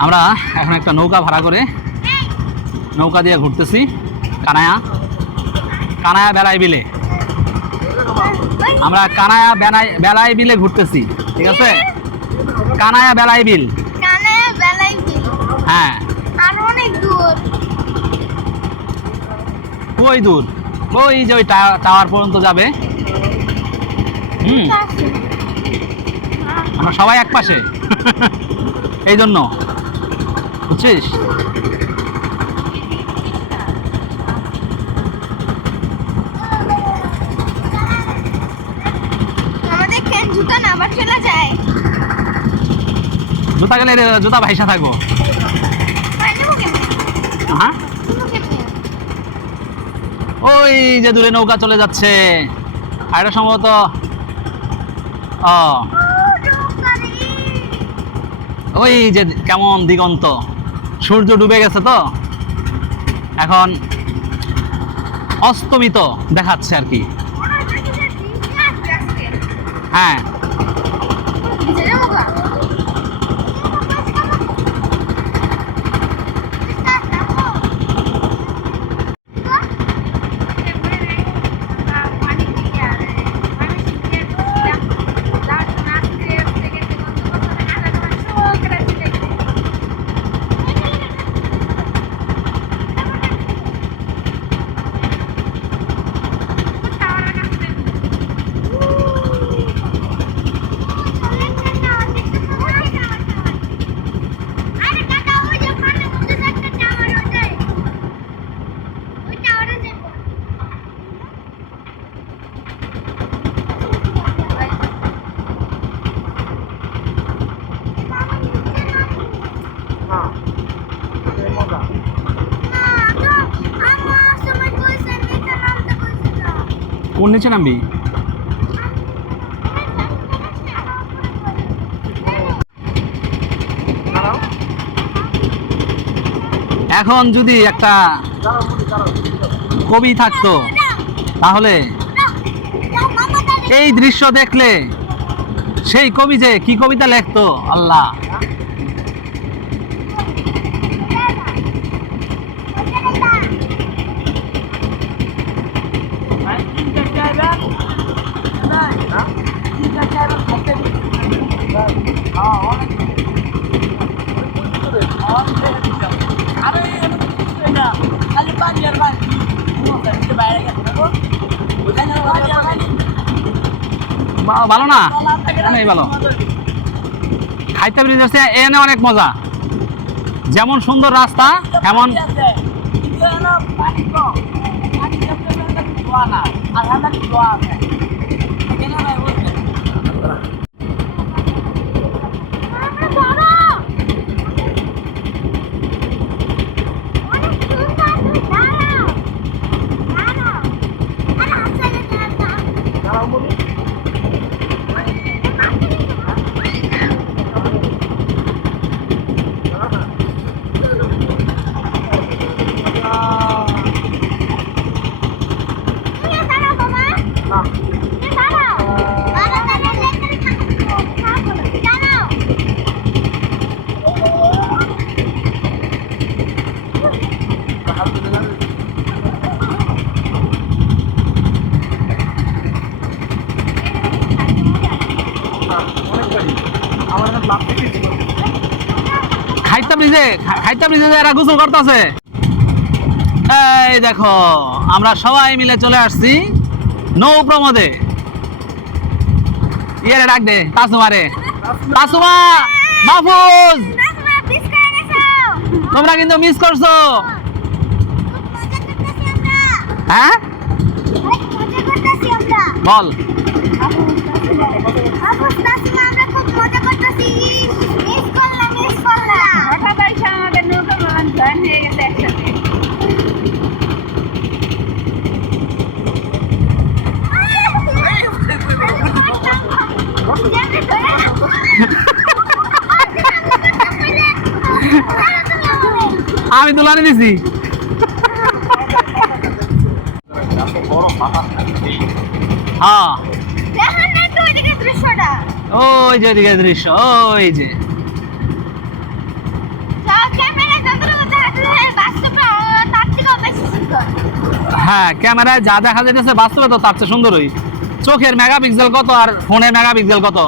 আমরা এখন একটা নৌকা ভাড়া করে নৌকা দিয়ে ঘুরতেছি কানায়া। কানায়া বেলায় বিলে। আমরা কানায়া বেলায় বেলায় বিলে ঘুরতেছি ঠিক আছে? কানায়া বেলায় বিল। হ্যাঁ। আর দূর। ওই দূর? ওই যে ওই টাওয়ার পর্যন্ত যাবে। হুম। আমরা সবাই এক পাশে। এই জন্য। কেন জুতা গেলে জুতা ভাইসা থাকব। হ্যাঁ? ওই যে দূরে নৌকা চলে যাচ্ছে। আর এটা সম্ভবত ও। ওই যে কেমন দিগন্ত। সূর্য ডুবে গেছে তো? এখন অস্তমিত দেখাচ্ছে আর কি। হ্যাঁ। কোন নিচে নামবি? এখন যদি একটা কবি থাকতো, তাহলে এই দৃশ্য দেখলে সেই কবি যে কি কবিতা লিখতো, আল্লাহ। ভালো না? এখানেই ভালো। খাইতে ব্রিজ আছে এনে অনেক মজা। যেমন সুন্দর রাস্তা এমন খাইতে ব্রিজে খাইতে ব্রিজে এরা গোসল করতেছে। এই দেখো আমরা সবাই মিলে চলে আসছি। নৌ প্রমোদে। ইয়ে ডাক দে তাসুমারে। তাসুমা মাহফুজ! তোমরা কিন্তু মিস করছ। হ্যাঁ? বল। আমি তো দিছি। হ্যাঁ। দৃশ্য, ওই যে। হ্যাঁ ক্যামেরায় যা দেখা যাইতেছে বাস্তবে তো তার চেয়ে সুন্দরই। চোখের মেগাপিক্সেল কত আর ফোনের মেগাপিক্সেল কত?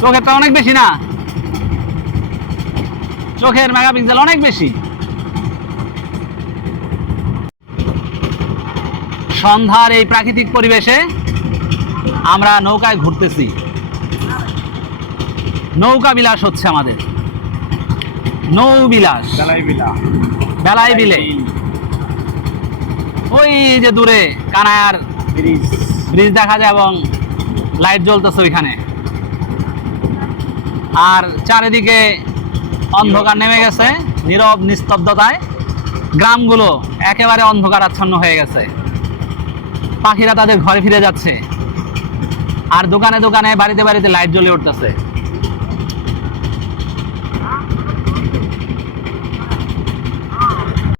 চোখেরটা অনেক বেশি না? চোখের মেগাপিক্সেল অনেক বেশি। সন্ধ্যার এই প্রাকৃতিক পরিবেশে আমরা নৌকায় ঘুরতেছি। নৌকা বিলাস হচ্ছে আমাদের। নৌ বিলাস। জ্বালাই বিলা। ওই যে দূরে কানায়ার ব্রিজ। ব্রিজ দেখা যায় এবং লাইট জ্বলতেছে ওইখানে। আর চারিদিকে অন্ধকার নেমে গেছে, নীরব নিস্তব্ধতায়। গ্রামগুলো একেবারে অন্ধকার আচ্ছন্ন হয়ে গেছে। পাখিরা তাদের ঘরে ফিরে যাচ্ছে। আর দোকানে দোকানে বাড়িতে বাড়িতে লাইট জ্বলে উঠতেছে।